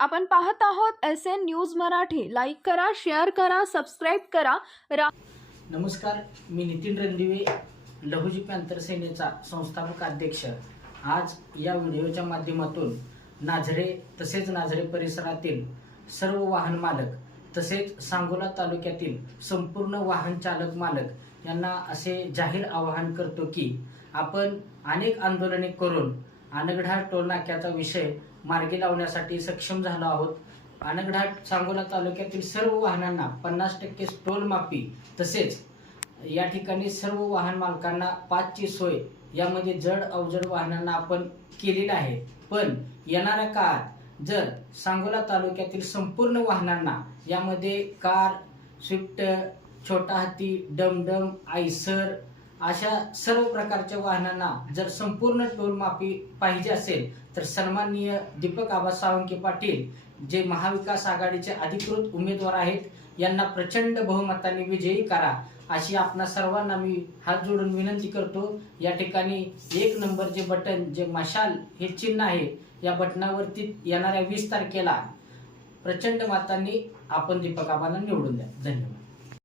आपण पाहत आहोत S N news Marathi. Like करा शेअर करा सबस्क्राईब करा. रा नमस्कार मी नितीन रणदिवे लहुजी पॅंथर सेनेचा संस्थापक अध्यक्ष. आज या व्हिडिओच्या माध्यमातून नाझरे तसेच नाझरे परिसरातील सर्व वाहन मालक तसेच सांगोला तालुक्यातील संपूर्ण वाहन चालक मालक यांना असे जाहीर आवाहन करतो की आपण अनेक आंदोलने करून अनगढाट टोलनाक्याचा विषय मार्गी लावण्यासाठी सक्षम झालो आहोत. अनगढाट सांगोला तालुक्यातील सर्व वाहनांना पन्नास टक्के टोल माफी तसेच या ठिकाणी सर्व वाहन मालकांना पाचची सोय यामध्ये जड अवजड वाहनांना आपण केलेलं आहे. पण येणाऱ्या काळात जर सांगोला तालुक्यातील संपूर्ण वाहनांना यामध्ये कार स्विफ्ट छोटा हत्ती डमडम आयसर अशा सर्व प्रकारच्या वाहनांना जर संपूर्ण टोल माफी पाहिजे असेल तर सन्माननीय दीपक आबा सावंके पाटील जे महाविकास आघाडीचे अधिकृत उमेदवार आहेत यांना प्रचंड बहुमताने विजयी करा अशी आपणा सर्वांना मी हात जोडून विनंती करतो. या ठिकाणी एक नंबर जे बटन जे मशाल हे चिन्ह आहे या बटनावरती येणाऱ्या वीस तारखेला प्रचंड मतांनी आपण दीपक आबांना निवडून द्या. धन्यवाद.